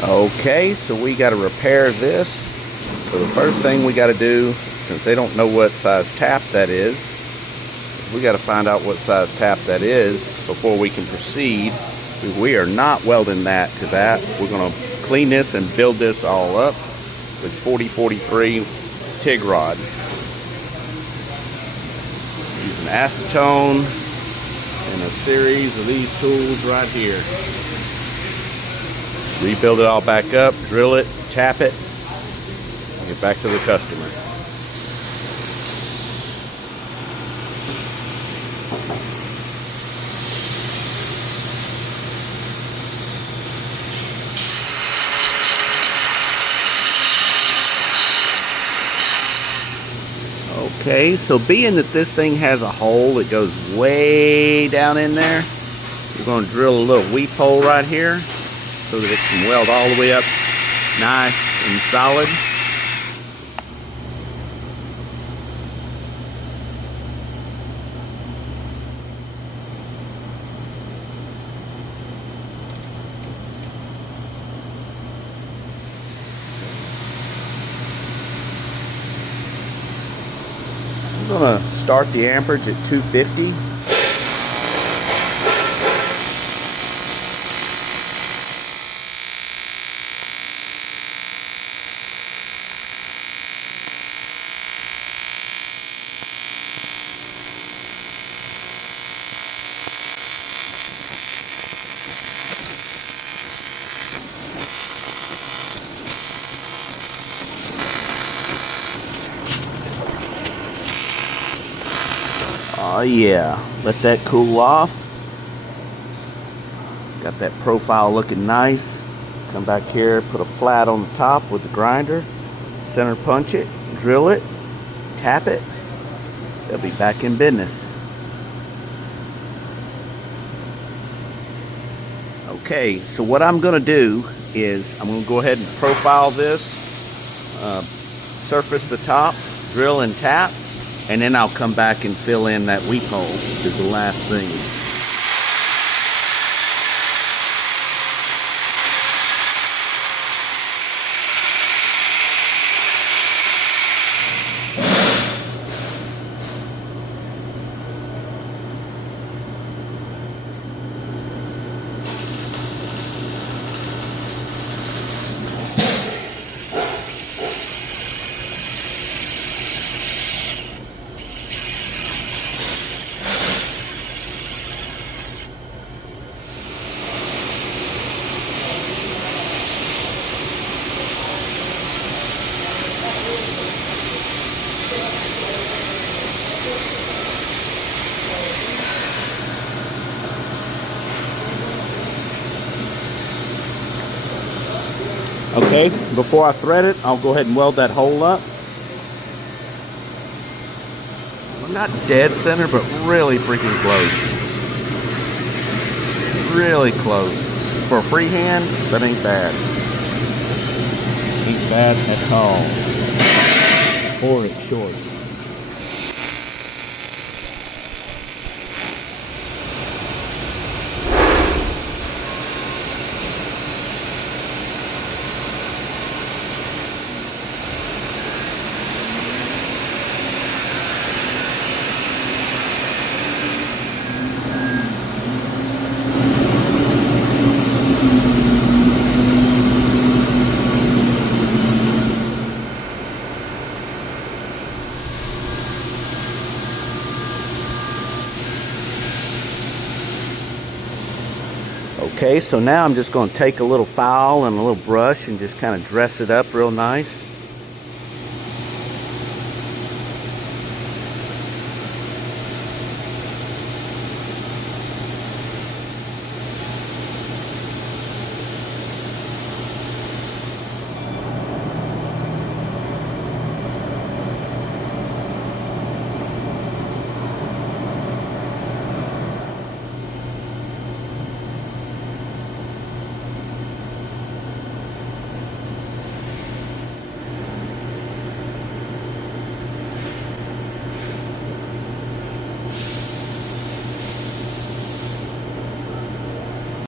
Okay, so we got to repair this. So the first thing we got to do, since they don't know what size tap that is, we got to find out what size tap that is before we can proceed. We are not welding that to that. We're going to clean this and build this all up with 4043 TIG rod. Using acetone and a series of these tools right here. Rebuild it all back up, drill it, tap it, get back to the customer. Okay, so being that this thing has a hole that goes way down in there, we're going to drill a little weep hole right here so that it can weld all the way up nice and solid. I'm going to start the amperage at 250. Oh yeah, let that cool off. Got that profile looking nice. Come back here, put a flat on the top with the grinder, center punch it, drill it, tap it. They'll be back in business. Okay, so what I'm going to do is I'm going to go ahead and profile this, surface the top, drill and tap, and then I'll come back and fill in that weep hole is the last thing. Okay, before I thread it, I'll go ahead and weld that hole up. Not dead center, but really freaking close. Really close. For a freehand, that ain't bad. Ain't bad at all. Or it's short. Okay, so now I'm just going to take a little file and a little brush and just kind of dress it up real nice.